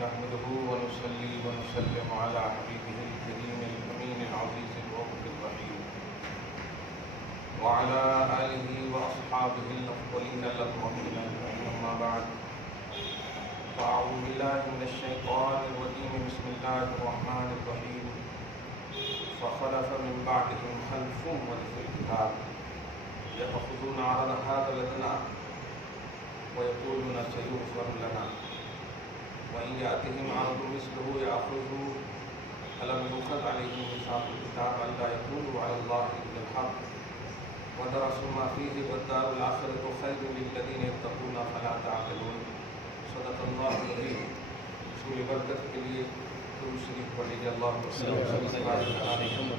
نحمده ونصلي ونسلم على حبيبه الكريم الأمين العزيز الرؤوف الرحيم وعلى آله وأصحابه الأفضلين الأكرمين أجمعين، أما بعد فأعوذ بالله من الشيطان الرجيم. بسم الله الرحمن الرحيم. فخلف من بعدهم خلف ورثوا الكتاب يأخذون عرض هذا الأدنى ويقولون سيغفر لنا وإن يأتهم عرض مثله يأخذوه ألم يؤخذ عليهم ميثاق الكتاب ألا يقولوا على الله إلا الحق ودرسوا ما فيه والدار الآخرة خير للذين يتقون فلا تعقلون. صدق اللہ العظیم. رسول برکت کے لیے درود شریف پڑھ لیجیے. اللہم صل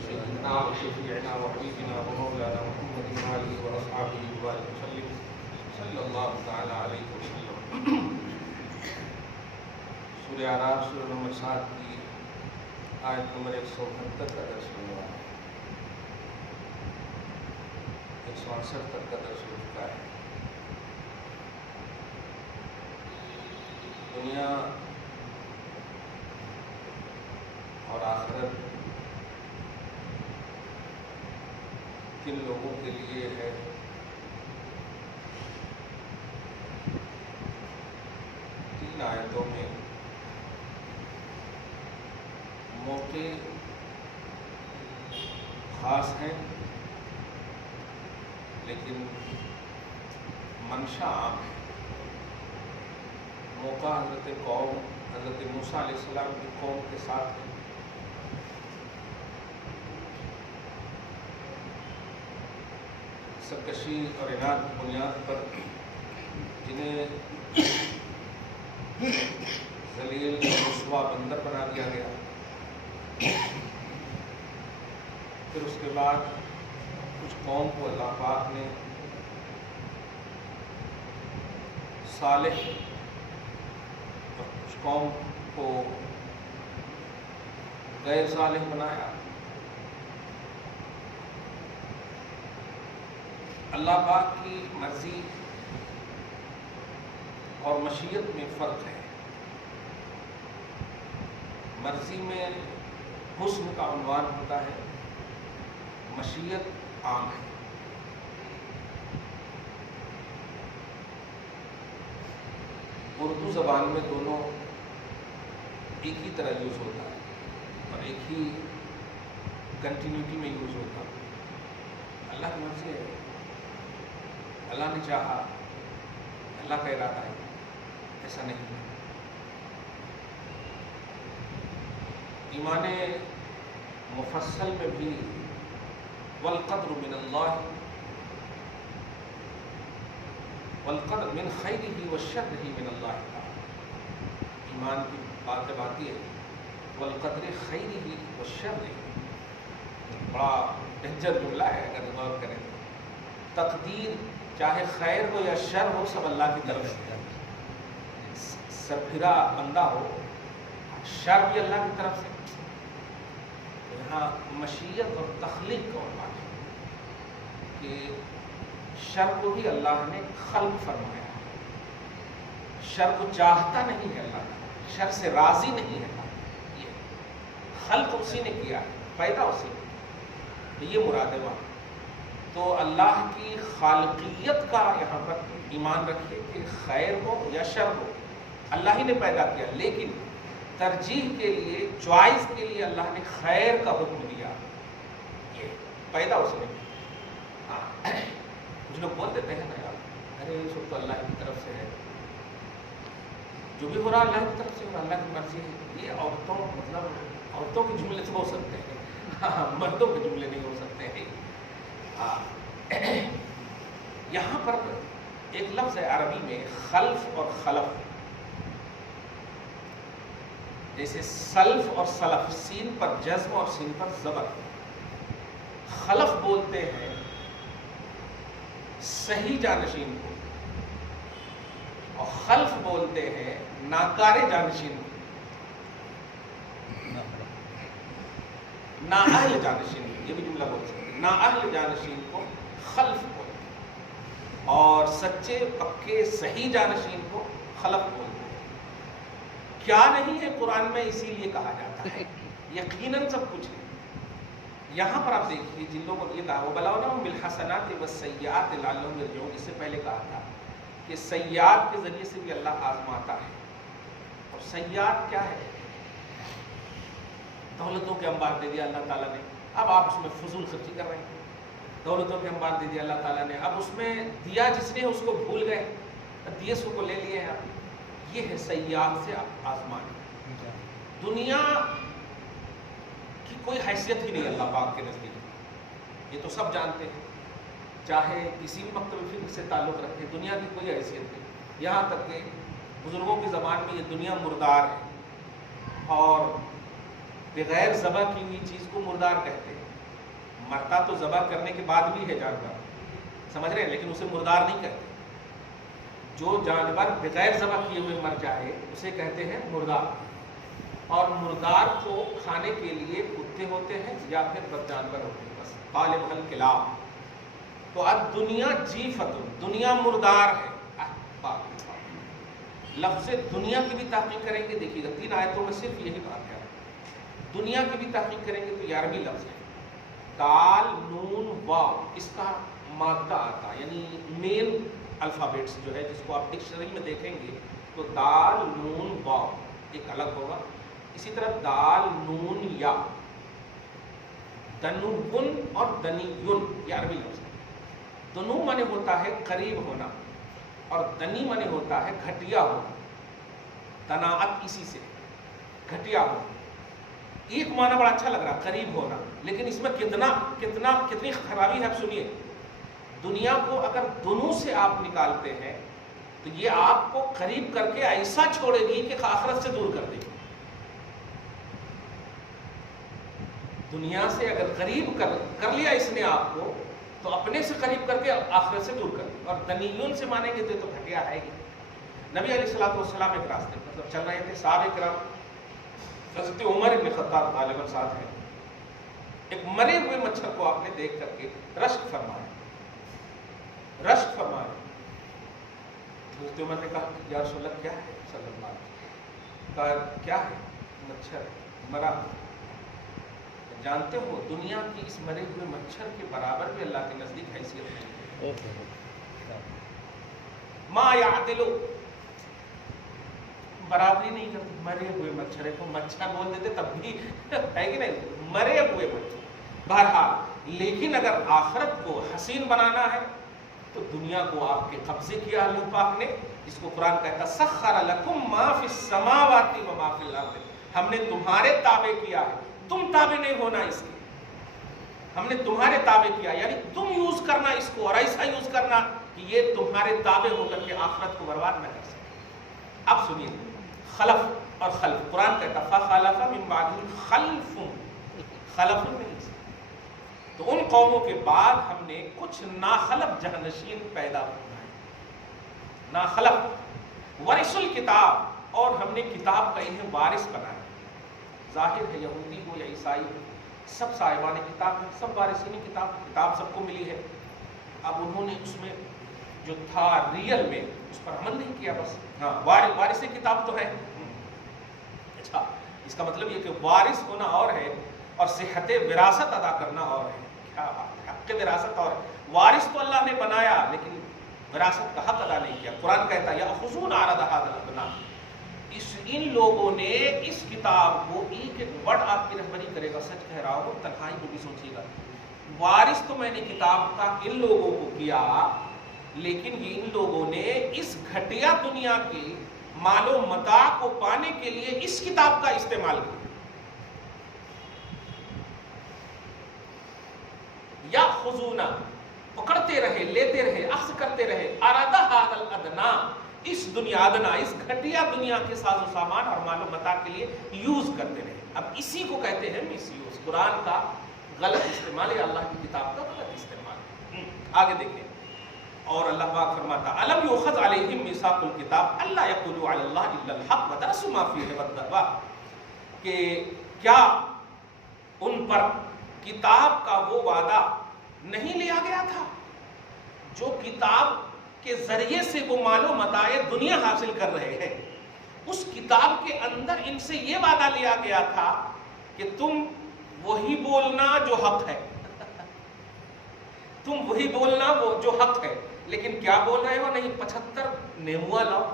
سیدنا و شفیعنا و حبیبنا و مولانا محمد وآلہ و اصحابہ وبارک وسلم صلی اللہ تعالی علیہ وسلم. سورہ اعراف سورہ نمبر 7 کی آیت نمبر 169 کا درس ہونے والا ہے. 168 تک کا درس ہو چکا ہے. دنیا اور آخرت کن لوگوں کے لیے ہے؟ تین آیتوں میں موقع خاص ہیں لیکن منشا عام ہے. موقع حضرت موسیٰ علیہ السلام کی قوم کے ساتھ ہے. سرکشی اور عناد کی بنیاد پر جنہیں ذلیل رسوا بندر بنا دیا گیا. پھر اس کے بعد کچھ قوم کو اللہ پاک نے صالح اور کچھ قوم کو غیر صالح بنایا. اللہ پاک کی مرضی اور مشیت میں فرق ہے. مرضی میں حسن کا عنوان ہوتا ہے، مشیت عام ہے. اردو زبان میں دونوں ایک ہی طرح یوز ہوتا ہے اور ایک ہی کنٹینیوٹی میں یوز ہوتا ہے. اللہ کی مرضی ہے، اللہ نے چاہا، اللہ کا ارادہ ہے، ایسا نہیں ہے. ایمان مفصل میں بھی والقدر من اللہ والقدر من خیرہ وشرہ من اللہ تعالی. ایمان کی بات جب آتی ہے والقدر خیرہ وشرہ، بڑا ڈینجر جملہ ہے اگر غور کریں. تقدیر چاہے خیر ہو یا شر ہو سب اللہ کی طرف سے. سرپھرا بندہ ہو، شر بھی اللہ کی طرف سے. یہاں مشیت اور تخلیق کا عنوان ہے کہ شر کو بھی اللہ نے خلق فرمایا. شر کو چاہتا نہیں ہے اللہ، شر سے راضی نہیں ہے اللہ. یہ خلق اسی نے کیا ہے، پیدا اسی نے. تو یہ مراد ہے وہاں. تو اللہ کی خالقیت کا یہاں پر ایمان رکھیے کہ خیر ہو یا شر ہو اللہ ہی نے پیدا کیا، لیکن ترجیح کے لیے، چوائس کے لیے اللہ نے خیر کا حکم دیا. یہ پیدا اس نے. ہاں کچھ لوگ بول دیتے ہیں نا یار، ارے یہ سب تو اللہ کی طرف سے ہے، جو بھی ہو رہا اللہ کی طرف سے ہو رہا، اللہ کی مرضی ہے. یہ عورتوں کے جملے سے ہو سکتے ہیں، مردوں کے جملے نہیں ہو سکتے ہیں. یہاں پر ایک لفظ ہے عربی میں خلف اور خلف. جیسے سلف اور سلف، سین پر جزم اور سین پر زبر. خلف بولتے ہیں صحیح جانشین کو اور خلف بولتے ہیں ناکارے جانشین کو، نااہل جانشین. یہ بھی جملہ بول سکتے ہیں. نااہل جانشین کو خلف بولتے ہیں اور سچے پکے صحیح جانشین کو خلف بولتے ہیں. کیا نہیں ہے قرآن میں اسی لیے کہا جاتا ہے، یقیناً سب کچھ ہے۔ یہاں پر آپ دیکھیے جن لوگوں نے یہ کہا وَبَلَوْنَهُم بِالْحَسَنَاتِ وَالسَّيِّئَاتِ لَعَلَّهُمْ يَرْجِعُونَ، اس سے پہلے کہا تھا کہ سیئات کے ذریعے سے بھی اللہ آزماتا ہے۔ اور سیئات کیا ہے؟ دولتوں کے انبار دے دیا اللہ تعالیٰ نے، اب آپ اس میں فضول خرچی کر رہے ہیں۔ دولتوں کے انبار دے دیا اللہ تعالیٰ نے، اب اس میں دیا جس نے اس کو بھول گئے، دیے سو کو لے لیے ہیں آپ۔ یہ ہے سیئات سے آزمانا۔ دنیا کی کوئی حیثیت ہی نہیں اللہ پاک کے نزدیک، یہ تو سب جانتے ہیں، چاہے کسی بھی مکتب فکر سے تعلق رکھے، دنیا کی کوئی حیثیت نہیں۔ یہاں تک کہ بزرگوں کی زبان میں یہ دنیا مردار ہے، اور بغیر ذبح کی ہوئی چیز کو مردار کہتے ہیں۔ مرتا تو ذبح کرنے کے بعد بھی ہے جانور، سمجھ رہے ہیں، لیکن اسے مردار نہیں کہتے۔ جو جانور بغیر ذبح کیے ہوئے مر جائے اسے کہتے ہیں مردار، اور مردار کو کھانے کے لیے کتے ہوتے ہیں یا پھر بد جانور ہوتے ہیں، بس غالب الکلاب۔ تو اب دنیا جیفت، دنیا مردار ہے۔ لفظ دنیا کی بھی تحقیق کریں گے، دیکھیے گا 3 آیتوں میں صرف یہی بات ہے۔ دنیا کی بھی تحقیق کریں گے تو 11ویں لفظ ہے، دال نون واو، اس کا مادہ آتا، یعنی مین الفابیٹس جو ہے جس کو آپ ڈکشنری میں دیکھیں گے تو دال نون واو ایک الگ ہوگا، اسی طرح دال نون یا، دنون اور دنیون 11ویں لفظ ہے۔ دنو معنی ہوتا ہے قریب ہونا، اور دنی معنی ہوتا ہے گھٹیا ہونا، دناعت اسی سے گھٹیا ہونا۔ ایک معنی بڑا اچھا لگ رہا قریب ہونا، لیکن اس میں کتنی خرابی ہے، اب سنیے۔ دنیا کو اگر دونوں سے آپ نکالتے ہیں تو یہ آپ کو قریب کر کے ایسا چھوڑے گی کہ آخرت سے دور کر دے گی۔ دنیا سے اگر قریب کر لیا اس نے آپ کو تو اپنے سے قریب کر کے آخرت سے دور کر دے، اور دنیون سے مانیں گے تو گھٹیا ہے گی۔ نبی علیہ الصلوۃ والسلام ایک راستے مطلب چل رہے تھے، صحابہ کرام، حضرت عمر بن خطاب غالباً ساتھ ہیں، ایک مرے ہوئے مچھر کو آپ نے دیکھ کر کے رشک فرمایا۔ حضرت عمر نے کہا یا رسول اللہ کیا ہے، صلی اللہ علیہ وسلم کہا کیا ہے؟ مچھر مرا۔ جانتے ہو دنیا کی اس مرے ہوئے مچھر کے برابر بھی اللہ کے نزدیک حیثیت نہیں ہے۔ ما یعدلو، برابری نہیں کرتے، مرے ہوئے مچھر کو مچھر بول دیتے تب بھی ہے کہ نہیں، مرے ہوئے مچھر۔ بہرحال لیکن اگر آخرت کو حسین بنانا ہے تو دنیا کو آپ کے قبضے کیا اللہ پاک نے، جس کو قرآن کہتا سخر لکم ما فی السماوات و ما فی الارض، ہم نے تمہارے تابع کیا ہے، تم تابع نہیں ہونا اس کے، ہم نے تمہارے تابع کیا، یعنی تم یوز کرنا اس کو، اور ایسا یوز کرنا کہ یہ تمہارے تابع ہو کر کے آخرت کو برباد نہ کر سکے۔ اب سنیے خلف اور خلف، قرآن کہتا فخلف من بعدهم خلف، خلف نہیں، تو ان قوموں کے بعد ہم نے کچھ ناخلف جہنشین پیدا ہونا ہے، ناخلف ورث الکتاب، اور ہم نے کتاب کا انہیں وارث بنایا۔ ظاہر ہے یہودی ہو یا عیسائی ہو، سب صاحبان کتاب ہیں، سب وارثین کتاب، کتاب سب کو ملی ہے۔ اب انہوں نے اس میں جو تھا ریئل میں اس پر عمل نہیں کیا، بس ہاں وارث کتاب تو ہے۔ اچھا، اس کا مطلب یہ کہ وارث ہونا اور ہے اور صحت وراثت ادا کرنا اور ہے۔ کیا بات ہے، حق وراثت اور وارث تو اللہ نے بنایا لیکن وراثت کا حق ادا نہیں کیا۔ قرآن کہتا ہے یأخذون عرض هذا الادنی، ان لوگوں نے اس کتاب کو، ایک ایک ورڈ آپ کی رہبری کرے گا، سچ کہہ رہا ہوں، تنہائی کو بھی سوچیے گا، وارث تو میں نے کتاب کا ان لوگوں کو کیا، لیکن یہ ان لوگوں نے اس گھٹیا دنیا کے مال و متاع کو پانے کے لیے اس کتاب کا استعمال کیا۔ یا خزونہ، پکڑتے رہے، لیتے رہے، اخذ کرتے رہے، ارادہ هذا الادنی، اس دنیا ادنا، اس گھٹیا دنیا کے ساز و سامان اور مال و متاع کے لیے یوز کرتے رہے۔ اب اسی کو کہتے ہیں مس یوز، قرآن کا غلط استعمال یا اللہ کی کتاب کا غلط استعمال۔ آگے دیکھیں، اور اللہ پاک فرماتا الم یؤخذ علیہم میثاق الکتاب الا یقولوا علی اللہ الا الحق ودرسوا ما فیہ والدروا، کہ کیا ان پر کتاب کا وہ وعدہ نہیں لیا گیا تھا جو کتاب کے ذریعے سے وہ مال و متاع دنیا حاصل کر رہے ہیں، اس کتاب کے اندر ان سے یہ وعدہ لیا گیا تھا کہ تم وہی بولنا جو حق ہے تم وہی بولنا وہ جو حق ہے. لیکن کیا بول رہے ہو؟ نہیں 75 نیموا لاؤ.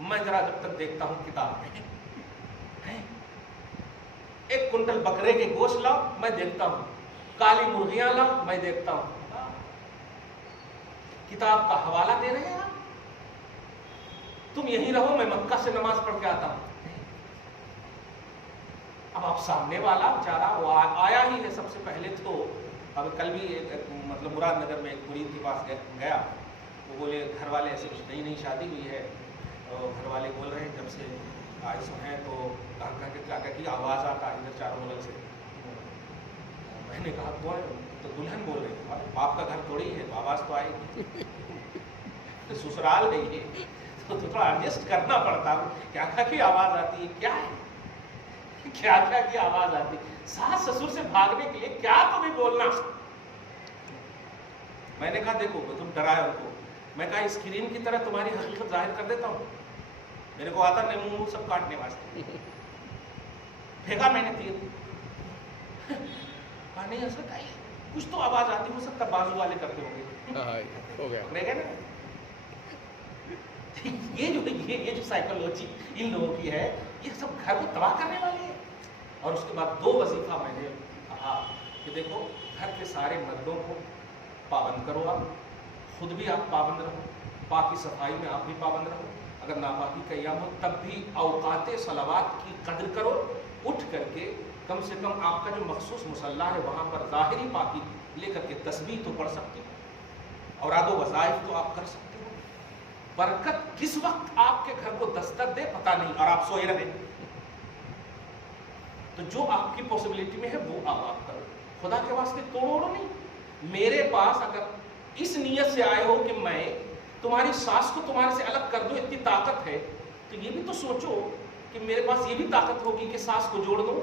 میں ذرا جب تک دیکھتا ہوں کتاب میں 1 کنٹل بکرے کے گوشت لاؤ، میں دیکھتا ہوں. کالی مرغیاں لاؤ، میں دیکھتا ہوں. کتاب کا حوالہ دے رہے ہیں آپ. تم یہیں رہو، میں مکہ سے نماز پڑھ کے آتا ہوں. اب آپ سامنے والا بیچارہ وہ آیا ہی ہے. سب سے پہلے تو اب کل بھی مطلب مراد نگر میں ایک مرید کے پاس گیا. وہ بولے گھر والے ایسے کچھ نئی شادی ہوئی ہے، گھر والے بول رہے ہیں جب سے آئس ہیں تو کہا کہ آواز آتا ہے ادھر چاروں بغل سے. میں نے کہا کون؟ تو دلہن بول رہی ہے. باپ کا گھر تھوڑی ہے، آواز تو آئے گی. تو سسرال ہے یہ، تو تھوڑا ایڈجسٹ کرنا پڑتا. کیا کی آواز آتی ہے؟ کیا ہے کیا کی آواز آتی؟ ساس سسر سے بھاگنے کے لیے کیا تمہیں بولنا. میں نے کہا دیکھو تم ڈرائے ان کو. میں کہا اسکرین کی طرح تمہاری حقیقت ظاہر کر دیتا ہوں. میرے کو آتا نہیں منہ سب کاٹنے واسطے. پھینکا میں نے تیر. کہا نہیں ایسا کہیں کچھ تو آواز آتی ہو سکتا بازو والے کرتے ہوں گے. پکڑے گئے نا. یہ جو سائیکولوجی ان لوگوں کی ہے، یہ سب گھر کو تباہ کرنے والی ہے. اور اس کے بعد 2 وظیفہ میں نے کہا کہ دیکھو گھر کے سارے مردوں کو پابند کرو، آپ خود بھی آپ پابند رہو، پاکی صفائی میں آپ بھی پابند رہو. اگر ناپاکی کا ایام ہو تب بھی اوقات صلوات کی قدر کرو. اٹھ کر کے کم سے کم آپ کا جو مخصوص مصلی ہے وہاں پر ظاہری پاکی لے کر کے تسبیح تو پڑھ سکتے ہو، اوراد و وظائف تو آپ کر سکتے ہو. برکت کس وقت آپ کے گھر کو دستک دے پتہ نہیں، اور آپ سوئے رہے. تو جو آپ کی پاسبلٹی میں ہے وہ آپ کرو. خدا کے واسطے توڑو نہیں. میرے پاس اگر اس نیت سے آئے ہو کہ میں تمہاری ساس کو تمہارے سے الگ کر دوں، اتنی طاقت ہے، تو یہ بھی تو سوچو کہ میرے پاس یہ بھی طاقت ہوگی کہ ساس کو جوڑ دوں.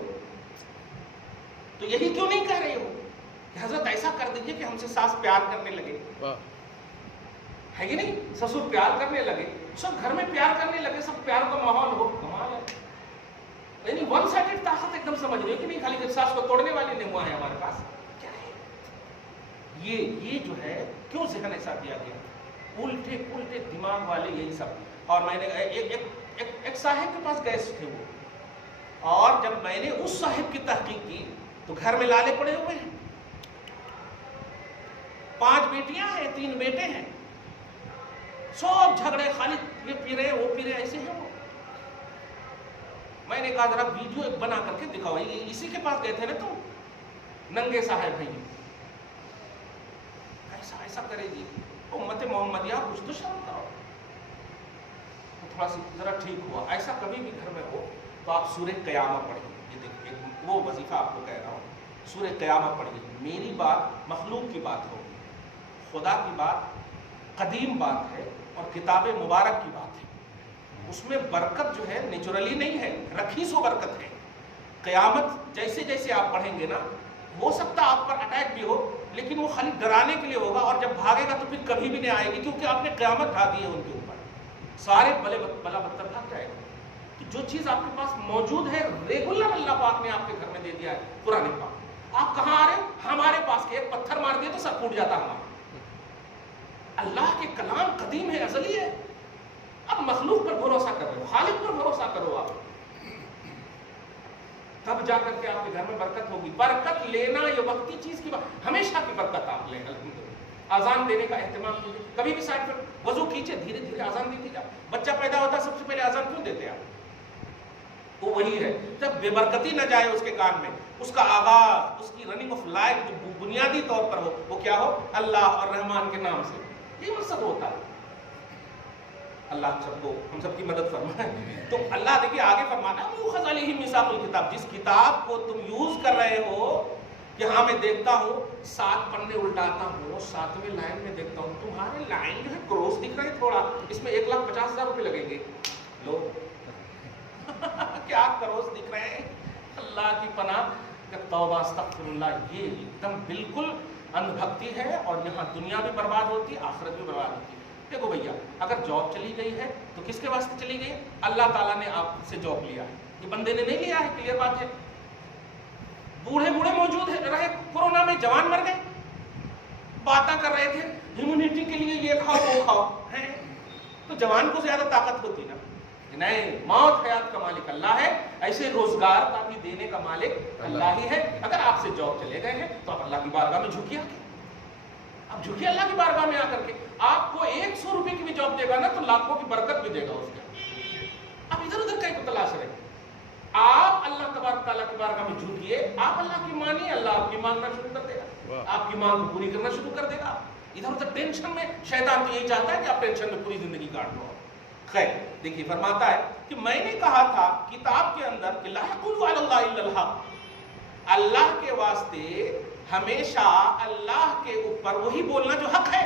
تو یہی کیوں نہیں کہہ رہے ہو کہ حضرت ایسا کر دیجئے کہ ہم سے ساس پیار کرنے لگے، ہے کہ نہیں؟ سسر پیار کرنے لگے، سب گھر میں پیار کرنے لگے، سب پیار کا ماحول ہو. کمال ہے. یعنی ون سائیڈڈ طاقت ایک دم سمجھ رہے ہو کہ نہیں، خالی ساس کو توڑنے والی نیموا ہے ہمارے پاس. کیا ہے یہ جو ہے؟ کیوں ذہن ایسا کیا گیا؟ الٹے پلٹے دماغ والے یہی سب. اور میں نے ایک صاحب کے پاس گئے تھے وہ، اور جب میں نے اس صاحب کی تحقیق کی تو گھر میں لالے پڑے ہوئے ہیں. 5 بیٹیاں ہیں، 3 بیٹے ہیں، سب جھگڑے، خالی یہ پی رہے وہ پی رہے، ایسے ہیں وہ. میں نے کہا ذرا ویڈیو ایک بنا کر کے دکھاؤ. اسی کے پاس گئے تھے نا تم، ننگے صاحب ہیں. ایسا کرے گی امت محمدیہ، کچھ تو شرم کرو. تھوڑا سی ذرا ٹھیک ہوا. ایسا کبھی بھی گھر میں ہو تو آپ سورہ قیامہ پڑھیے. یہ دیکھیے وہ وظیفہ آپ کو کہہ رہا ہوں، سورہ قیامہ پڑھیے. میری بات مخلوق کی بات ہوگی، خدا کی بات قدیم بات ہے اور کتاب مبارک کی بات ہے. اس میں برکت جو ہے نیچرلی نہیں ہے، رکھی سو برکت ہے. قیامت جیسے جیسے آپ پڑھیں گے نا، ہو سکتا آپ پر اٹیک بھی ہو، لیکن وہ خالی ڈرانے کے لیے ہوگا، اور جب بھاگے گا تو پھر کبھی بھی نہیں آئے گی، کیونکہ آپ نے قیامت ڈھا دی ہے ان کے اوپر. سارے بلا بدتر بھاگ جائے گا. تو جو چیز آپ کے پاس موجود ہے ریگولر اللہ پاک نے آپ کے گھر میں دے دیا ہے. قرآن پاک. آپ کہاں آ رہے ہو؟ ہمارے پاس کے ایک پتھر مار دیے تو سر پھوٹ جاتا ہمارا. اللہ کے کلام قدیم ہے، ازلی ہے. اب مخلوق پر بھروسہ کر رہے ہو، خالق پر بھروسہ کرو آپ، تب جا کر کے آپ کے گھر میں برکت ہوگی. برکت لینا یہ وقتی چیز کی بات، ہمیشہ کی برکت آپ لیں. الحمدللہ. اذان دینے کا اہتمام کیجیے. کبھی بھی سائڈ پر وضو کیجیے، دھیرے دھیرے اذان دیتی جا. بچہ پیدا ہوتا ہے سب سے پہلے اذان کیوں دیتے آپ؟ وہ وہی ہے، جب بے برکتی نہ جائے اس کے کان میں، اس کا آغاز، اس کی رننگ آف لائف جو بنیادی طور پر ہو، وہ کیا ہو؟ اللہ اور رحمان کے نام سے. یہ مقصد ہوتا ہے. اللہ ہم سب کی مدد فرمائے. تو اللہ دیکھیے آگے فرمانا ہے یؤخذ علیہم میثاق الکتاب. جس کتاب کو تم یوز کر رہے ہو، یہاں میں دیکھتا ہوں 7 پنے الٹاتا ہوں، 7ویں لائن میں دیکھتا ہوں تمہارے لائن جو ہے کروس دکھ رہے ہیں تھوڑا، اس میں 1,50,000 روپے لگیں گے. لو کیا کروس دکھ رہے ہیں. اللہ کی پناہ کہ توبہ استغفر اللہ. یہ ایک دم بالکل اندھ بھکتی ہے، اور یہاں دنیا بھی برباد ہوتی ہے، آخرت بھی برباد ہوتی ہے. دیکھو بھیا، اگر جاب چلی گئی ہے تو کس کے واسطے چلی گئی ہے؟ اللہ تعالیٰ نے آپ سے جاب لیا ہے، یہ بندے نے نہیں لیا ہے، کلیئر بات ہے۔ بوڑھے موجود رہے کورونا میں، جوان مر گئے، باتیں کر رہے تھے ہیومینٹی کے لیے یہ کھاؤ وہ کھاؤ ہیں، تو جوان کو زیادہ طاقت ہوتی نا؟ نہیں، موت حیات کا مالک اللہ ہے، ایسے روزگار کا بھی دینے کا مالک اللہ ہی ہے۔ اگر آپ سے جاب چلے گئے ہیں تو آپ اللہ کی بارگاہ میں جھکیے، آپ جھکیے اللہ کی بارگاہ میں آ کر کے۔ آپ کو 100 روپے کی بھی جاب دے گا نا تو لاکھوں کی برکت بھی دے گا اس کے۔ آپ ادھر ادھر کہیں کو تلاش رہے، آپ اللہ تبارک تعالیٰ کی بارگاہ میں جھکیے، آپ اللہ کی مانیے، اللہ آپ کی مانگنا شروع کر دے گا، آپ کی مانگ کو پوری کرنا شروع کر دے گا۔ ادھر ادھر ٹینشن میں، شیطان تو یہی چاہتا ہے کہ آپ ٹینشن میں پوری زندگی کاٹ لو۔ خیر دیکھیے، فرماتا ہے کہ میں نے کہا تھا کتاب کے اندر کہ لا یقولوا علی اللہ الا الحق، اللہ کے واسطے ہمیشہ اللہ کے اوپر وہی بولنا جو حق ہے۔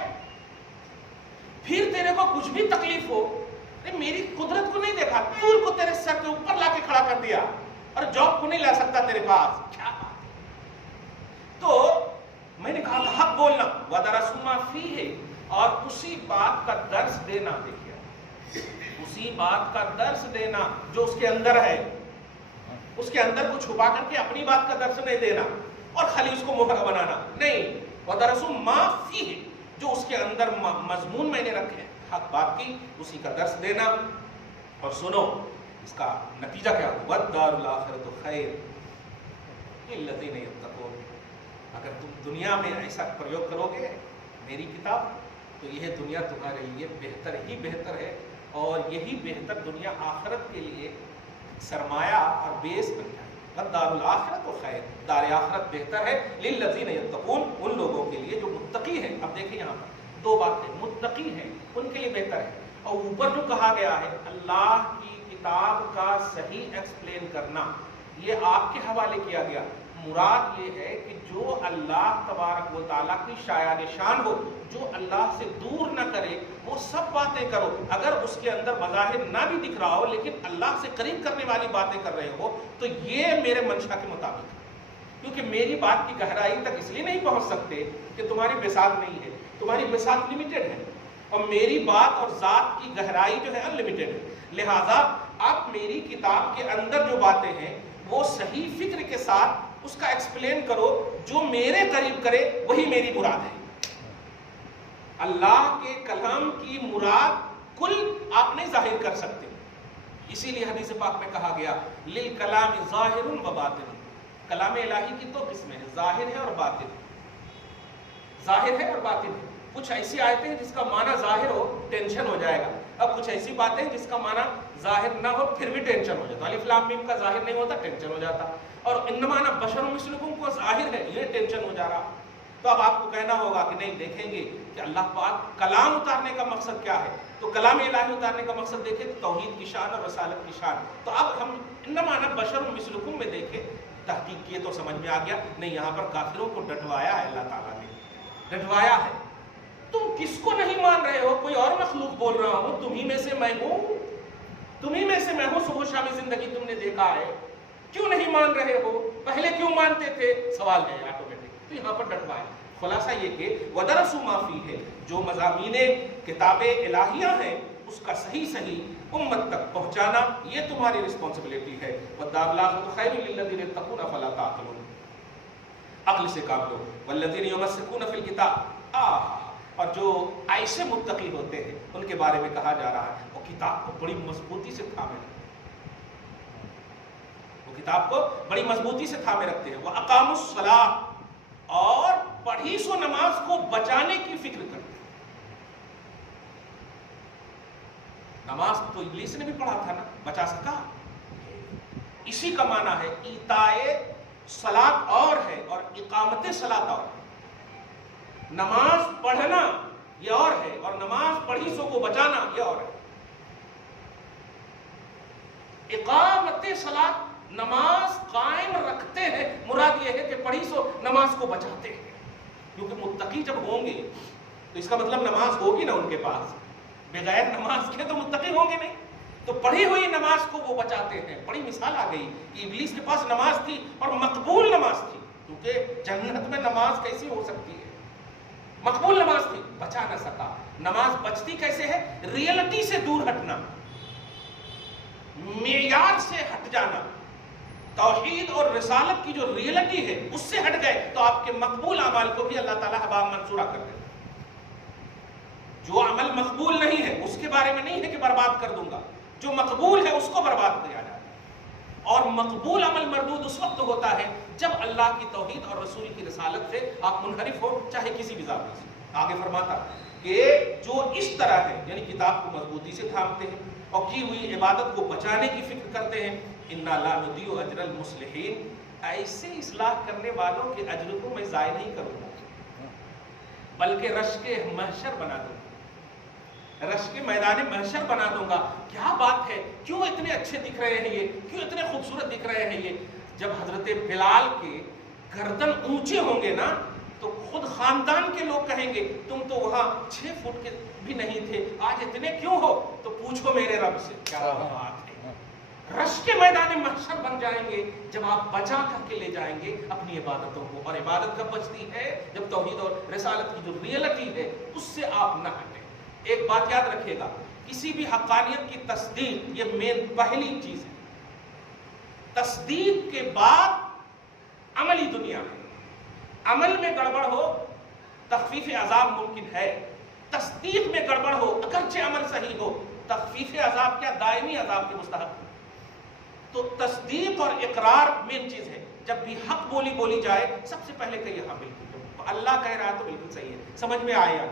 پھر تیرے کو کچھ بھی تکلیف ہو، میری قدرت کو نہیں دیکھا، تور کو تیرے سر کے اوپر لا کے کھڑا کر دیا اور جاب کو نہیں لا سکتا تیرے پاس، کیا بات۔ تو میں نے کہا تھا حق بولنا، وَدَرَسُوا مَا فِيهِ، اور اسی بات کا درس دینا۔ دیکھیے، اسی بات کا درس دینا جو اس کے اندر ہے، اس کے اندر کو چھپا کر کے اپنی بات کا درس نہیں دینا اور خالی اس کو مہر بنانا نہیں۔ وَدَرَسُوا مَا فِيهِ، جو اس کے اندر مضمون میں نے رکھے حق بات کی، اسی کا درس دینا۔ اور سنو اس کا نتیجہ کیا ہوا، وَالدَّارُ الْآخِرَةُ خَيْرٌ لِلَّذِينَ يَتَّقُونَ۔ اگر تم دنیا میں ایسا پریوگ کرو گے میری کتاب، تو یہ دنیا تمہارے لیے بہتر ہی بہتر ہے، اور یہی بہتر دنیا آخرت کے لیے سرمایہ اور بیس بن جائے۔ وَالدَّارُ الْآخِرَةُ خَيْرٌ، دار آخرت بہتر ہے، لِلَّذِينَ يَتَّقُونَ، ان لوگوں کے لیے جو متقی ہیں۔ اب دیکھیں یہاں پر دو باتیں، متقی ہیں ان کے لیے بہتر ہے، اور اوپر جو کہا گیا ہے اللہ کی کتاب کا صحیح ایکسپلین کرنا، یہ آپ کے حوالے کیا گیا۔ مراد یہ ہے کہ جو اللہ تبارک و تعالیٰ کی شایان شان ہو، جو اللہ سے دور نہ کرے، وہ سب باتیں کرو۔ اگر اس کے اندر بظاہر نہ بھی دکھ رہا ہو لیکن اللہ سے قریب کرنے والی باتیں کر رہے ہو، تو یہ میرے منشا کے مطابق ہے۔ کیونکہ میری بات کی گہرائی تک اس لیے نہیں پہنچ سکتے کہ تمہاری بساط نہیں ہے، تمہاری بساط لمیٹڈ ہے، اور میری بات اور ذات کی گہرائی جو ہے انلمیٹڈ ہے۔ لہٰذا اب میری کتاب کے اندر جو باتیں ہیں وہ صحیح فکر کے ساتھ اس کا ایکسپلین کرو، جو میرے قریب کرے وہی میری مراد ہے۔ اللہ کے کلام کی مراد کل آپ نہیں ظاہر کر سکتے، اسی لیے حدیث پاک میں کہا گیا للکلام ظاہر و باطن، کلام الہی کی دو قسمیں ہیں، ظاہر ہے اور باطن۔ ظاہر ہے اور باطن ہے۔ کچھ ایسی آیتیں ہیں جس کا معنی ظاہر ہو ٹینشن ہو جائے گا، اب کچھ ایسی باتیں جس کا معنی ظاہر نہ ہو پھر بھی ٹینشن ہو جاتا۔ الف لام میم کا ظاہر نہیں ہوتا، ٹینشن ہو جاتا، اور انما انا بشر مثلکم کو ظاہر ہے، یہ ٹینشن ہو جا رہا۔ تو اب آپ کو کہنا ہوگا کہ نہیں، دیکھیں گے کہ اللہ پاک کلام اتارنے کا مقصد کیا ہے، تو کلام الہی اتارنے کا مقصد دیکھیں تو توحید کی شان اور رسالت کی شان۔ تو اب ہم انما انا بشر مثلکم میں دیکھیں، تحقیق کیے تو سمجھ میں آ گیا نہیں، یہاں پر کافروں کو ڈٹوایا ہے اللہ تعالیٰ نے، ڈٹوایا ہے۔ تم کس کو نہیں مان رہے ہو؟ کوئی اور مخلوق بول رہا ہوں، تمہیں میں سے میں ہوں، تمہیں میں سے میں ہوں، صبح شامی زندگی تم نے دیکھا ہے، کیوں نہیں مان رہے ہو؟ پہلے کیوں مانتے تھے؟ سوال ہے آٹومیٹک۔ تو یہاں پر ڈٹوایا۔ خلاصہ یہ کہ وَدَرَسُوا مَا فِيهِ، جو مضامین کتاب الہیہ ہیں اس کا صحیح امت تک پہنچانا یہ تمہاری رسپانسبلٹی ہے۔ وَالدَّارُ الْآخِرَةُ خَيْرٌ لِلَّذِينَ يَتَّقُونَ فَلَا تَعْقِلُونَ، عقل سے کام لو۔ وَالَّذِينَ يُمَسِّكُونَ فِي الْكِتَابِ، اور جو ایسے متقی ہوتے ہیں ان کے بارے میں کہا جا رہا ہے وہ کتاب کو بڑی مضبوطی سے تھامے رکھتے ہیں، وہ کتاب کو بڑی مضبوطی سے تھامے رکھتے ہیں۔ وَأَقَامُوا الصَّلَاةَ، اور پڑھی سو نماز کو بچانے کی فکر کرتے ہیں۔ نماز تو ابلیس نے بھی پڑھا تھا نا، بچا سکا؟ اسی کا معنی ہے ایتائے صلاۃ اور ہے اور اقامت صلاۃ اور ہے۔ نماز پڑھنا یہ اور ہے اور نماز پڑھی سو کو بچانا یہ اور ہے۔ اقامت صلاۃ، نماز قائم رکھتے ہیں، مراد یہ ہے کہ پڑھی سو نماز کو بچاتے ہیں، کیونکہ متقی جب ہوں گے تو اس کا مطلب نماز ہوگی نا ان کے پاس، بغیر نماز کے تو متقی ہوں گے نہیں، تو پڑھی ہوئی نماز کو وہ بچاتے ہیں۔ بڑی مثال آ گئی کہ ابلیس کے پاس نماز تھی اور مقبول نماز تھی، کیونکہ جنت میں نماز کیسی ہو سکتی ہے؟ مقبول نماز تھی، بچا نہ سکا. نماز بچتی کیسے ہے؟ ریئلٹی سے دور ہٹنا، معیار سے ہٹ جانا. توحید اور رسالت کی جو ریئلٹی ہے اس سے ہٹ گئے تو آپ کے مقبول اعمال کو بھی اللہ تعالیٰ ہباء منصورہ کر دے. جو عمل مقبول نہیں ہے اس کے بارے میں نہیں ہے کہ برباد کر دوں گا، جو مقبول ہے اس کو برباد کیا جاتا ہے. اور مقبول عمل مردود اس وقت ہوتا ہے جب اللہ کی توحید اور رسول کی رسالت سے آپ منحرف ہو، چاہے کسی بھی زاویے سے. آگے فرماتا کہ جو اس طرح ہے، یعنی کتاب کو مضبوطی سے تھامتے ہیں اور کی ہوئی عبادت کو بچانے کی فکر کرتے ہیں. انا لا نضیع اجر المصلحین، ایسے اصلاح کرنے والوں کے اجر کو میں ضائع نہیں کروں گا، بلکہ رشک محشر بنا دوں گا، رشک میدان محشر بنا دوں گا. کیا بات ہے، کیوں اتنے اچھے دکھ رہے ہیں یہ، کیوں اتنے خوبصورت دکھ رہے ہیں یہ؟ جب حضرت بلال کے گردن اونچے ہوں گے نا تو خود خاندان کے لوگ کہیں گے تم تو وہاں 6 فٹ کے بھی نہیں تھے، آج اتنے کیوں ہو؟ تو پوچھو میرے رب سے. کیا بات ہے، رش کے میدان محشر بن جائیں گے جب آپ بچا کر کے لے جائیں گے اپنی عبادتوں کو. اور عبادت کب بچتی ہے؟ جب توحید اور رسالت کی جو ریئلٹی ہے اس سے آپ نہ ہٹیں. ایک بات یاد رکھیے گا، کسی بھی حقانیت کی تصدیق یہ مین پہلی چیز ہے. تصدیق کے بعد عملی دنیا میں عمل میں گڑبڑ ہو تخفیف عذاب ممکن ہے، تصدیق میں گڑبڑ ہو اگرچہ عمل صحیح ہو تخفیف عذاب کیا دائمی عذاب کے مستحق. تو تصدیق اور اقرار مین چیز ہے. جب بھی حق بولی جائے سب سے پہلے کہیے ہاں بالکل اللہ کہہ رہا تو بالکل صحیح ہے. سمجھ میں آیا؟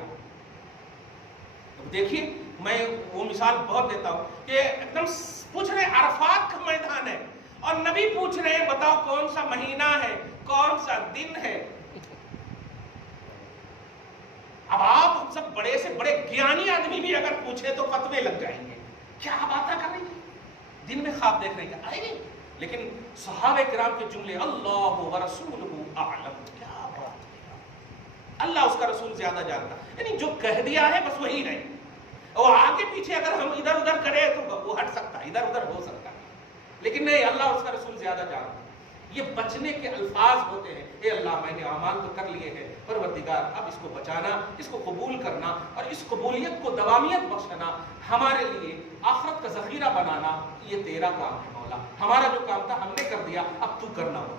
دیکھیے میں وہ مثال بہت دیتا ہوں کہ ایک دم پوچھ رہے عرفات کا میدان ہے اور نبی پوچھ رہے ہیں بتاؤ کون سا مہینہ ہے، کون سا دن ہے. اب آپ سب بڑے سے بڑے گیانی آدمی بھی اگر پوچھے تو فتوے لگ جائیں گے. کیا باتیں کر رہی ہیں، دن میں خواب دیکھ رہے ہیں ارے نہیں. لیکن صحابہ کرام کے جملے اللہ ورسولہ اعلم، کیا بات ہے، اللہ اس کا رسول زیادہ جانتا. یعنی جو کہہ دیا ہے بس وہی ہے، اور آگے پیچھے اگر ہم ادھر ادھر کریں تو وہ ہٹ سکتا ہے، ادھر ادھر ہو سکتا ہے، لیکن نہیں، اللہ اس کا رسول زیادہ جانتا. یہ بچنے کے الفاظ ہوتے ہیں. اے اللہ میں نے اعمال تو کر لیے ہیں، پروردگار اب اس کو بچانا، اس کو قبول کرنا اور اس قبولیت کو دوامیت بخشنا، ہمارے لیے آخرت کا ذخیرہ بنانا، یہ تیرا کام ہے مولا. ہمارا جو کام تھا ہم نے کر دیا، اب تو کرنا ہو،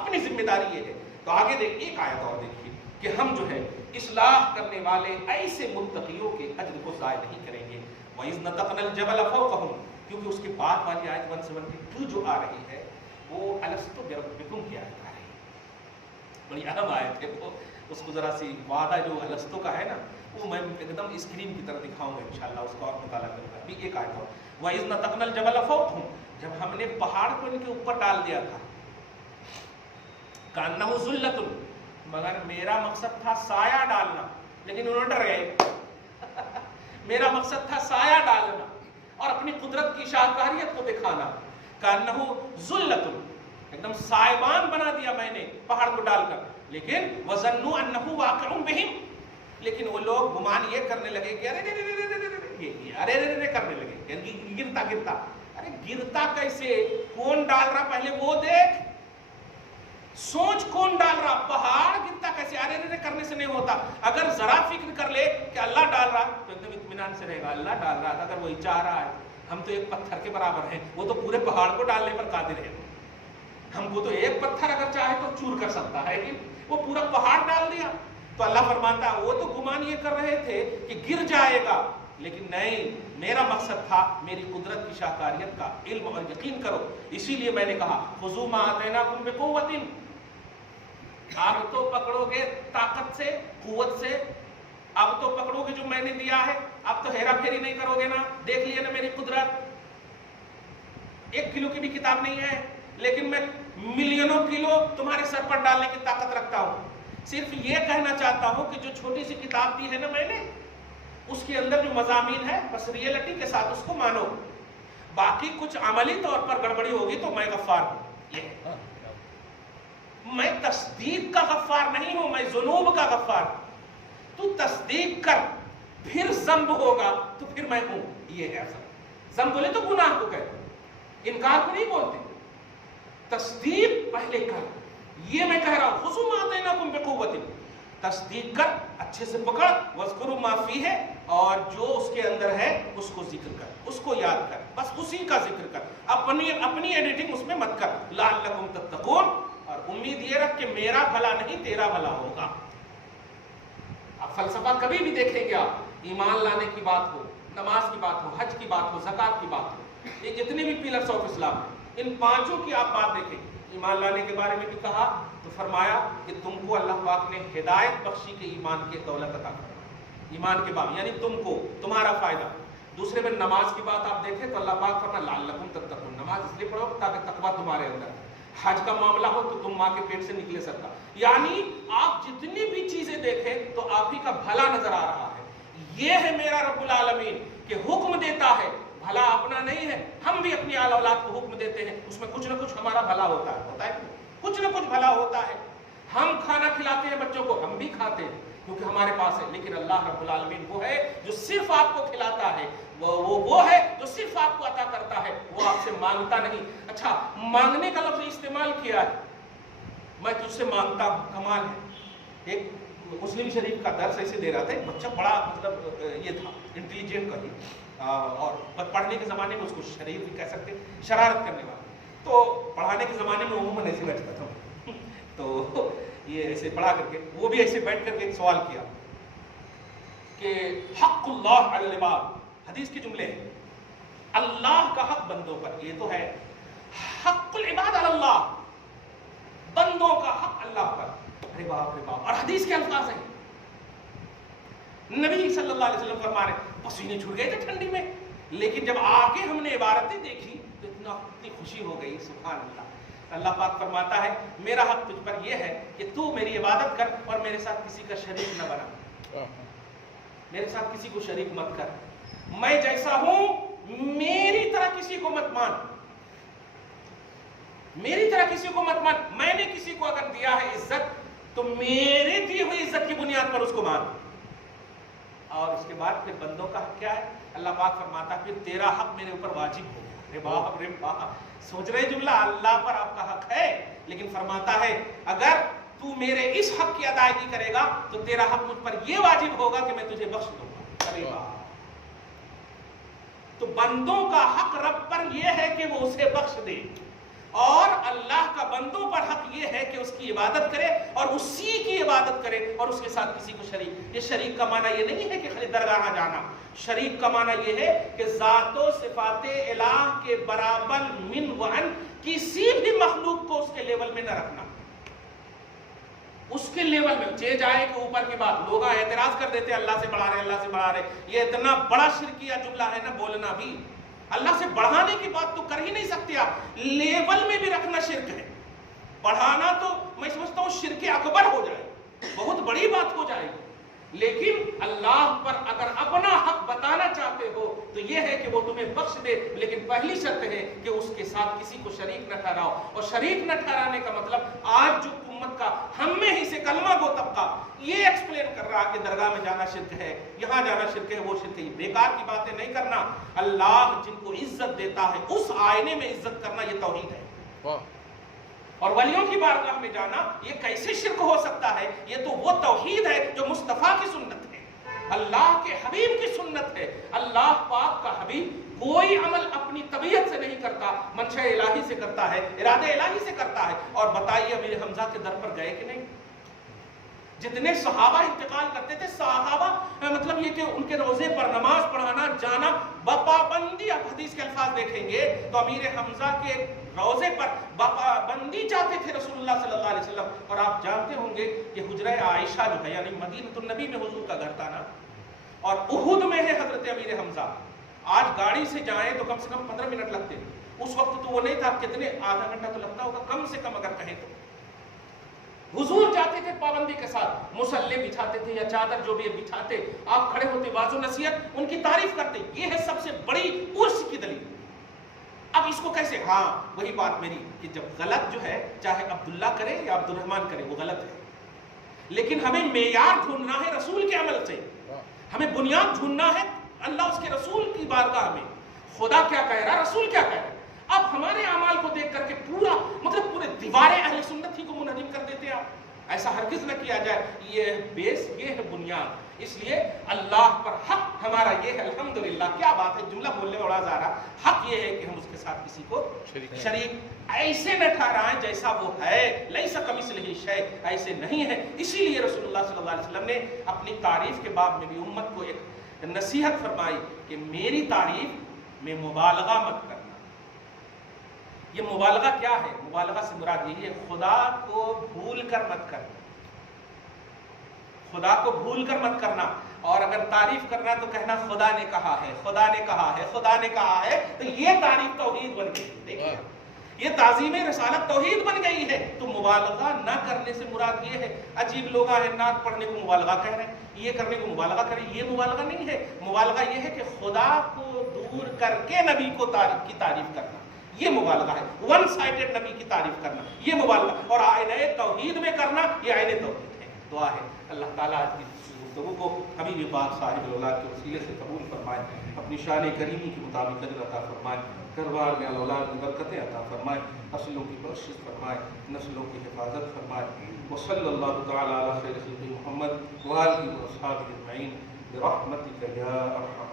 اپنی ذمہ داری یہ ہے. تو آگے دیکھ ایک آیت اور دیکھیے کہ ہم جو ہے اصلاح کرنے والے ایسے متقیوں کے اجر کو ضائع نہیں کریں گے. وَإِذْ نَتَقْنَا الْجَبَلَ فَوْقَهُمْ، کیونکہ اس کے بعد والی آیت 172 جو آ رہی ہے وہ الستُ بربکم کی آیت آ رہی ہے، بڑی اہم آیت ہے. وہ اس کو ذرا سی وعدہ جو الستو کا ہے نا وہ میں ایک دم اسکرین کی طرح دکھاؤں گا انشاءاللہ، اس کا اور مطالعہ کروں گا. ابھی ایک آیت اور، وَإِذْ نَتَقْنَا الْجَبَلَ فَوْقَهُمْ، جب ہم نے پہاڑ کو ان کے اوپر ڈال دیا تھا، كَأَنَّهُ ظُلَّةٌ، مگر میرا مقصد تھا سایہ ڈالنا، لیکن انہوں نے ڈر گئے. میرا مقصد تھا سایہ ڈالنا اور اپنی قدرت کی شاہکاریت کو دکھانا. كَأَنَّهُ ظُلَّةٌ، ایک دم سائبان بنا دیا میں نے پہاڑ کو ڈال کر. لیکن وَظَنُّوا أَنَّهُ وَاقِعٌ بِهِمْ، لیکن وہ لوگ گمان یہ کرنے لگے کہ ارے ارے کرنے لگے، یعنی گرتا گرتا. ارے گرتا کیسے، کون ڈال رہا پہلے وہ دیکھ، سوچ کون ڈال رہا. پہاڑ گرتا کیسے، ارے ارے کرنے سے نہیں ہوتا. اگر ذرا فکر کر لے کہ اللہ ڈال رہا تو ایک دم اطمینان سے رہے گا. اللہ ڈال رہا تھا، اگر وہی چاہ رہا ہے، ہم تو ایک پتھر کے برابر ہیں، وہ تو پورے پہاڑ کو ڈالنے پر قادر ہے. ہم کو تو ایک پتھر اگر چاہے تو چور کر سکتا ہے، وہ پورا پہاڑ ڈال دیا. تو اللہ فرماتا ہے وہ تو گمان یہ کر رہے تھے کہ گر جائے گا، لیکن نہیں، میرا مقصد تھا میری قدرت کی شاہکاریت کا علم اور یقین کرو. اسی لیے میں نے کہا خذوا ما آتیناکم بقوۃ، اب تو پکڑو گے طاقت سے، قوت سے، اب تو پکڑو گے جو میں نے دیا ہے، اب تو ہیرا پھیری نہیں کرو گے نا. دیکھ لیے نا میری قدرت، 1 کلو کی بھی کتاب نہیں ہے لیکن میں ملینوں کلو تمہارے سر پر ڈالنے کی طاقت رکھتا ہوں. صرف یہ کہنا چاہتا ہوں کہ جو چھوٹی سی کتاب دی ہے نا میں نے، اس کے اندر جو مضامین ہے بس ریئلٹی کے ساتھ اس کو مانو. باقی کچھ عملی طور پر گڑبڑی ہوگی تو میں غفار ہوں. یہ ہے، میں تصدیق کا غفار نہیں ہوں، میں ذنوب کا غفار ہوں. تو تصدیق کر پھر ذنب ہوگا تو پھر میں ہوں. یہ ہے اصل. ذنب بولے تو گناہ کو کہتے ہیں، انکار کو نہیں بولتے. تصدیق پہلے کر. یہ میں کہہ رہا ہوں خذوا ما آتیناکم بقوۃ، تصدیق کر، اچھے سے پکڑ، وَاذْكُرُوا مَا فِيهِ، اور جو اس کے اندر ہے اس کو ذکر کر، اس کو یاد کر، بس اسی کا ذکر کر، اپنی ایڈیٹنگ اس میں مت کر، لعلکم تتقون، اور امید یہ رکھ کہ میرا بھلا نہیں تیرا بھلا ہوگا۔ اب فلسفہ کبھی بھی دیکھیں گے آپ، ایمان لانے کی بات ہو، نماز کی بات ہو، حج کی بات ہو، زکوٰۃ کی بات ہو، یہ جتنے بھی پلرس آف اسلام ہیں، ان پانچوں کی آپ بات دیکھیں۔ ایمان لانے کے بارے میں بھی کہا تو فرمایا کہ تم کو اللہ پاک نے ہدایت بخشی کے ایمان کی دولت عطا کرنا، ایمان کے بعد یعنی تم کو، تمہارا فائدہ۔ دوسرے میں نماز کی بات آپ دیکھیں تو اللہ پاک فرمایا لعلکم تتقون، نماز اس لیے پڑھو تاکہ تقویٰ تمہارے اندر ہے۔ حج کا معاملہ ہو تو تم ماں کے پیٹ سے نکلے سکتا، یعنی آپ جتنی بھی چیزیں دیکھیں تو آپ ہی کا بھلا نظر آ رہا ہے۔ یہ ہے میرا رب العالمین کہ حکم دیتا ہے، بھلا اپنا نہیں ہے، ہم بھی اپنی آل اولاد کو حکم دیتے ہیں، اس میں کچھ نہ کچھ ہمارا بھلا ہوتا ہے کچھ نہ کچھ بھلا ہوتا ہے۔ ہم کھانا کھلاتے ہیں بچوں کو، ہم بھی کھاتے ہیں کیونکہ ہمارے پاس ہے، لیکن اللہ رب العالمین وہ ہے جو صرف آپ کو کھلاتا ہے، وہ ہے جو صرف آپ کو عطا کرتا ہے، وہ آپ سے مانگتا نہیں۔ اچھا، مانگنے کا لفظ استعمال کیا ہے، میں تجھ سے مانگتا ہوں، کمال ہے۔ ایک مسلم شریف کا درس ایسے دے رہا تھا، ایک بچہ بڑا مطلب یہ تھا انٹیلیجنٹ کہیے، اور پڑھنے کے زمانے میں اس کو شریف بھی کہہ سکتے، شرارت کرنے والا، تو پڑھانے کے زمانے میں عموماً ایسے بیٹھتا تھا، تو یہ ایسے پڑھا کر کے وہ بھی ایسے بیٹھ کر کے ایک سوال کیا کہ حق اللہ علی العباد، حدیث کے جملے ہیں، اللہ کا حق بندوں پر، یہ تو ہے حق العباد علی اللہ، بندوں کا حق اللہ پر، ارے باپ رے باپ، اور حدیث کے الفاظ ہیں، نبی صلی اللہ علیہ وسلم فرما رہے پسینے چھوٹ گئے تھے ٹھنڈی میں، لیکن جب آگے ہم نے عبارتیں دیکھی تو اتنی خوشی ہو گئی، سبحان اللہ۔ اللہ پاک فرماتا ہے میرا حق تجھ پر یہ ہے کہ تو میری عبادت کر اور میرے ساتھ کسی کا شریک نہ بنا، میرے ساتھ کسی کو شریک مت کر، میں جیسا ہوں میری طرح کسی کو مت مان، میری طرح کسی کو مت مان، میں نے کسی کو اگر دیا ہے عزت تو میرے دی ہوئی عزت کی بنیاد پر اس کو مان۔ اور اس کے بعد پھر بندوں کا حق کیا ہے؟ اللہ پاک فرماتا ہے پھر تیرا حق میرے اوپر واجب ہو گیا۔ رے باپ رے باپ، سوچ رہے جملہ، اللہ پر آپ کا حق ہے، لیکن فرماتا ہے اگر تو میرے اس حق کی ادائیگی کرے گا تو تیرا حق مجھ پر یہ واجب ہوگا کہ میں تجھے بخش دوں گا۔ ارے باپ، تو بندوں کا حق رب پر یہ ہے کہ وہ اسے بخش دے، اور اللہ کا بندوں پر حق یہ ہے کہ اس کی عبادت کرے اور اسی کی عبادت کرے اور اس کے ساتھ کسی کو شریک۔ یہ شریک کا معنی یہ نہیں ہے کہ خالی درگاہ جانا، شریک کا معنی یہ ہے کہ ذات و صفات الہ کے برابر من وعن کسی بھی مخلوق کو اس کے لیول میں نہ رکھنا، اس کے لیول میں چے جائے کہ اوپر کی بات، لوگ اعتراض کر دیتے اللہ سے بڑھا رہے، اللہ سے بڑھا رہے، یہ اتنا بڑا شرکیہ جملہ ہے نا بولنا بھی، اللہ سے بڑھانے کی بات تو کر ہی نہیں سکتے آپ، لیول میں بھی رکھنا شرک ہے، بڑھانا تو میں سمجھتا ہوں شرک اکبر ہو جائے، بہت بڑی بات ہو جائے گی، لیکن اللہ پر اگر اپنا حق بتانا چاہتے ہو تو یہ ہے کہ وہ تمہیں بخش دے، لیکن پہلی شرط ہے کہ اس کے ساتھ کسی کو شریک نہ ٹھہراؤ، اور شریک نہ ٹھہرانے کا مطلب آج جو امت کا ہم میں ہی سے کلمہ گو طبقہ یہ ایکسپلین کر رہا کہ درگاہ میں جانا شرک ہے، یہاں جانا شرک ہے، وہ شرک ہے، بیکار کی باتیں نہیں کرنا۔ اللہ جن کو عزت دیتا ہے اس آئینے میں عزت کرنا یہ توحید ہے، اور ولیوں کی بارگاہ میں جانا یہ کیسے شرک ہو سکتا ہے؟ یہ تو وہ توحید ہے جو مصطفیٰ کی سنت ہے، اللہ کے حبیب کی سنت ہے۔ اللہ پاک کا حبیب کوئی عمل اپنی طبیعت سے نہیں کرتا، منشاء الہی سے کرتا ہے، ارادہ الہی سے کرتا ہے۔ اور بتائیے امیر حمزہ کے در پر گئے کہ نہیں؟ جتنے صحابہ انتقال کرتے تھے، صحابہ مطلب یہ کہ ان کے روزے پر نماز پڑھانا جانا بپابندی، آپ حدیث کے الفاظ دیکھیں گے تو امیر حمزہ کے روزے پر بپابندی چاہتے تھے رسول اللہ صلی اللہ علیہ وسلم۔ اور آپ جانتے ہوں گے کہ حجرہ عائشہ جو ہے یعنی مدینہ النبی میں حضور کا گھر تھا نا، اور احد میں ہے حضرت امیر حمزہ۔ آج گاڑی سے جائیں تو کم سے کم 15 منٹ لگتے ہیں، اس وقت تو وہ نہیں تھا، کتنے آدھا گھنٹہ تو لگتا ہوگا کم سے کم اگر کہیں تو۔ حضور جاتے تھے پابندی کے ساتھ، مصلی بچھاتے تھے یا چادر جو بھی بچھاتے، آپ کھڑے ہوتے، واضح نصیحت، ان کی تعریف کرتے، یہ ہے سب سے بڑی عرس کی دلیل۔ اب اس کو کیسے؟ ہاں وہی بات میری کہ جب غلط جو ہے چاہے عبداللہ کرے یا عبد الرحمن کرے وہ غلط ہے، لیکن ہمیں معیار ڈھونڈنا ہے رسول کے عمل سے، ہمیں بنیاد ڈھونڈنا ہے اللہ اس کے رسول کی بارگاہ میں، خدا کیا کہہ رہا، رسول کیا کہہ رہا۔ اب ہمارے اعمال کو دیکھ کر کے پورا مطلب پورے دیوارے اہل سنت ہی کو منہدم کر دیتے ہیں آپ، ایسا ہرگز نہ کیا جائے. یہ بیس، یہ ہے بنیاد. اس لیے اللہ پر حق ہمارا یہ ہے. الحمدللہ کیا بات ہے، جملہ بولنے میں بڑا زیادہ. حق یہ ہے کہ ہم اس کے ساتھ کسی کو شریک ایسے نہ ٹھہرائیں جیسا وہ ہے. لیس کمثلہ شیء، ایسے نہیں ہے. اسی لیے رسول اللہ صلی اللہ علیہ وسلم نے اپنی تعریف کے باب میں بھی امت کو ایک نصیحت فرمائی کہ میری تعریف میں مبالغہ مت کرنا. یہ مبالغہ کیا ہے؟ مبالغہ سے مراد یہی ہے خدا کو بھول کر مت کرنا. خدا کو بھول کر مت کرنا. اور اگر تعریف کرنا تو کہنا خدا نے کہا ہے، خدا نے کہا ہے، خدا نے کہا ہے. تو یہ تعریف توحید بن گئی. دیکھیے یہ تعظیم رسالت توحید بن گئی ہے. تو مبالغہ نہ کرنے سے مراد یہ ہے. عجیب لوگ ہیں نعت پڑھنے کو مبالغہ کہہ رہے ہیں، یہ کرنے کو مبالغہ کر رہے ہیں. یہ مبالغہ نہیں ہے. مبالغہ یہ ہے کہ خدا کو دور کر کے نبی کو کی تعریف کرنا، یہ مبالغہ ہے. ون سائڈڈ نبی کی تعریف کرنا یہ مبالغہ. اور آئینہ توحید میں کرنا یہ آئینہ توحید ہے. دعا ہے اللہ تعالیٰ آج کی گفتگو کو حبیب پاک صاحب الاولاد کے وسیلے سے قبول فرمائے، اپنی شان کریمی کے مطابق اجر عطا فرمائے، گھر میں اولاد میں برکتیں عطا فرمائے، نسلوں کی بخشش فرمائے، نسلوں کی حفاظت فرمائے. وصلی اللہ تعالی علی خیر خلق محمد وآلہ واصحابہ اجمعین برحمتک یا ارحم